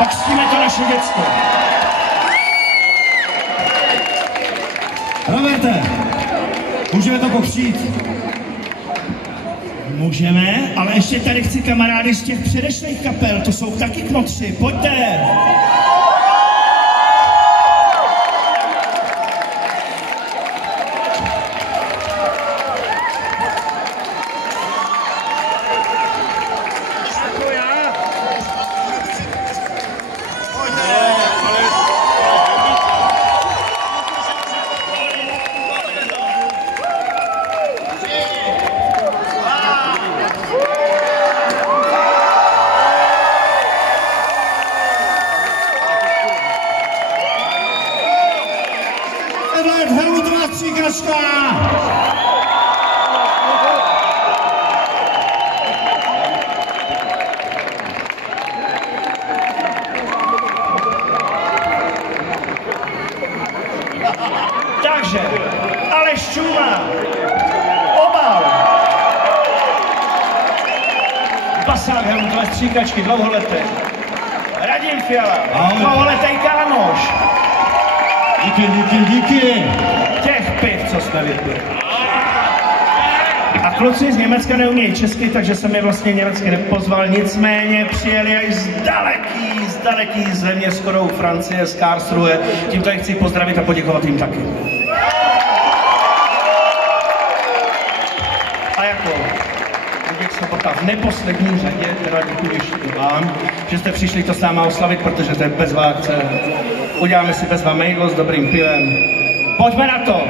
pak ctíme to naše děcko. Roberte, můžeme to pokřít? Můžeme, ale ještě tady chci kamarády z těch předešlých kapel, to jsou taky knotři, pojďte! Helmutová stříkačka! Takže, Aleš Čuma, obal, basák Helmutové stříkačky, dlouholetý, Radim Fiala, dlouholetý kámoš. Díky. Těch piv, co jsme vypili. A kluci z Německa neumějí česky, takže jsem je vlastně německy nepozval, nicméně přijeli až z daleký země, shodou Francie, z Karlsruhe. Tímto je chci pozdravit a poděkovat jim taky. A jako Luděk Sobota v neposlední řadě, teda děkuji ještě vám, že jste přišli to s náma oslavit, protože to je bezvá akce. Uděláme si bezva mejdlo s dobrým pivem. Pojďme na to!